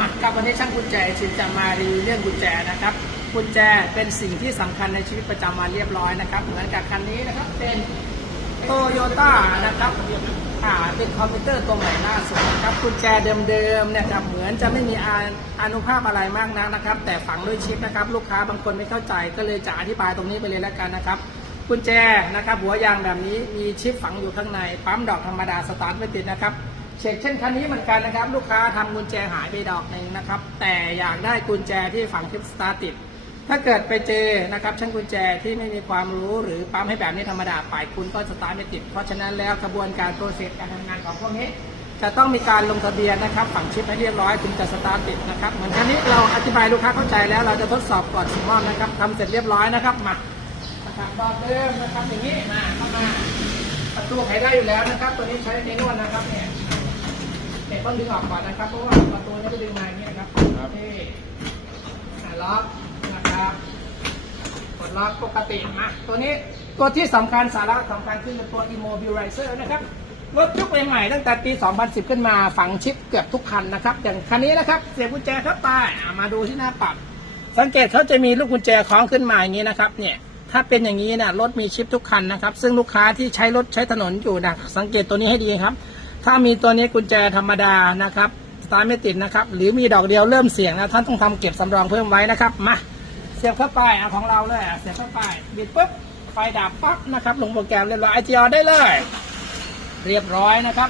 มากับวันนี้ช่างกุญแจชินจะมารีวิวเรื่องกุญแจนะครับ กุญแจเป็นสิ่งที่สำคัญในชีวิตประจำวันเรียบร้อยนะครับ เหมือนกับคันนี้นะครับ เป็นโตโยต้านะครับอ่าเป็นคอมพิวเตอร์ตัวใหม่ล่าสุดนะครับ กุญแจเดิมๆเนี่ยครับเหมือนจะไม่มีอาอานุภาพอะไรมากนักนะครับ แต่ฝังด้วยชิปนะครับ ลูกค้าบางคนไม่เข้าใจ ก็เลยจะอธิบายตรงนี้ไปเลยแล้วกันนะครับกุญแจนะครับหัวยางแบบนี้มีชิปฝังอยู่ข้างในปั๊มดอกธรรมดาสตาร์ทไม่ติดนะครับ เช็คเช่นคันนี้เหมือนกันนะครับ ลูกค้าทำกุญแจหายไปดอกหนึ่งนะครับ แต่อยากได้กุญแจที่ฝังชิปสตาร์ติด ถ้าเกิดไปเจอนะครับช่างกุญแจที่ไม่มีความรู้หรือปั๊มให้แบบนี้ธรรมดาไปคุณก็สตาร์ทไม่ติด เพราะฉะนั้นแล้วกระบวนการโปรเซสการทำงานของพวกนี้ จะต้องมีการลงทะเบียนนะครับ ฝังชิปให้เรียบร้อยถึงจะสตาร์ทติดนะครับเหมือนคันนี้เราอธิบายลูกค้าเข้าใจแล้ว เราจะทดสอบก่อนส่งมอบนะครับทำเสร็จเรียบร้อยนะครับมานะครับอเดิมนะครับอย่างนี้มาเข้ามาประตูไขได้อยู่แล้วนะครับ ตัวนี้ใช้ในนวดนะครับเนี่ยเนี่ย ต้องดึงออกก่อนนะครับ เพราะว่าประตูนี้จะดึงมาอย่างนี้นะครับนี่อ่าล็อกนะครับกดล็อกปกติมาตัวนี้ตัวที่สำคัญสาระสำคัญคือตัว immobilizer นะครับรถยุคใหม่ๆตั้งแต่ปี 2010 ขึ้นมาฝังชิปเกือบทุกคันนะครับ อย่างคันนี้นะครับ เสียบกุญแจเข้าไปอ่ามาดูที่หน้าปัดสังเกตเขาจะมีลูกกุญแจคล้องขึ้นมาอย่างนี้นะครับเนี่ยถ้าเป็นอย่างนี้นะรถมีชิปทุกคันนะครับ ซึ่งลูกค้าที่ใช้รถใช้ถนนอยู่นะสังเกตตัวนี้ให้ดีครับ ถ้ามีตัวนี้กุญแจธรรมดานะครับสตาร์ไม่ติดนะครับ หรือมีดอกเดียวเริ่มเสี่ยงนะท่านต้องทำเก็บสำรองเพิ่มไว้นะครับมาเสียบเข้าไปเอาของเราเลยเสียบเข้าไปบิดปุ๊บไฟดับปั๊บนะครับ ลงโปรแกรมเรียบร้อยไอทีอได้เลย เรียบร้อยนะครับ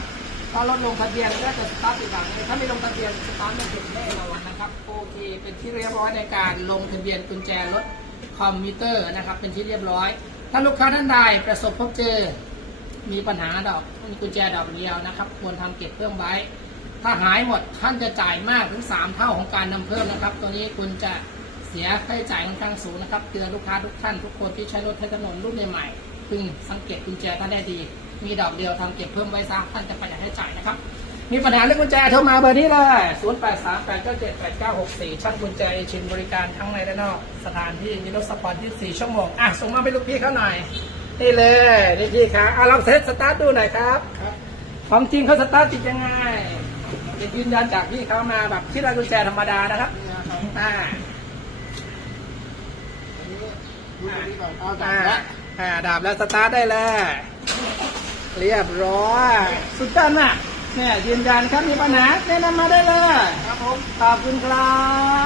ถ้ารถลงทะเบียนก็จะสตาร์ทติดหลังถ้าไม่ลงทะเบียนสตาร์ทไม่ติดแน่นอนนะครับโอเคเป็นที่เรียบร้อยในการลงทะเบียนกุญแจรถคอมพิวเตอร์นะครับ เป็นที่เรียบร้อย ถ้าลูกค้าท่านใดประสบพบเจอ มีปัญหาดอกมีกุญแจดอกเดียวนะครับ ควรทำเก็บเพิ่มไว้ ถ้าหายหมดท่านจะจ่ายมากถึง 3 เท่าของการนำเพิ่มนะครับ ตัวนี้คุณจะเสียค่าใช้จ่ายค่อนข้างสูงนะครับเตือนลูกค้าทุกท่านทุกคนที่ใช้รถใช้ถนนรุ่นใหม่ๆพึงสังเกตกุญแจท่านได้ดี มีดอกเดียวทำเก็บเพิ่มไว้ซะท่านจะประหยัดค่าใช้จ่ายนะครับมีปัญหาเรื่องกุญแจโทรมาเบอร์นี้เลย 0 8 3 8 9 7 8 9 6 4 ช่างกุญแจชินบริการทั้งในและนอก สถานที่มีรถสปอร์ต24 ชั่วโมง อะ ส่งมาให้ลูกพี่เขาหน่อย นี่เลยนี่พี่ครับอะลองเซตสตาร์ทดูหน่อยครับของจริงเขาสตาร์ทติดยังไงจะยืนยันจากพี่เขามาแบบที่ร้านกุญแจธรรมดานะครับอ่าอ่าอ่าดับแล้วสตาร์ทได้เลยเรียบร้อยสุดยอดน่ะเนี่ยยืนยันครับมีปัญหาแนะนำมาได้เลย ครับผม ขอบคุณครับ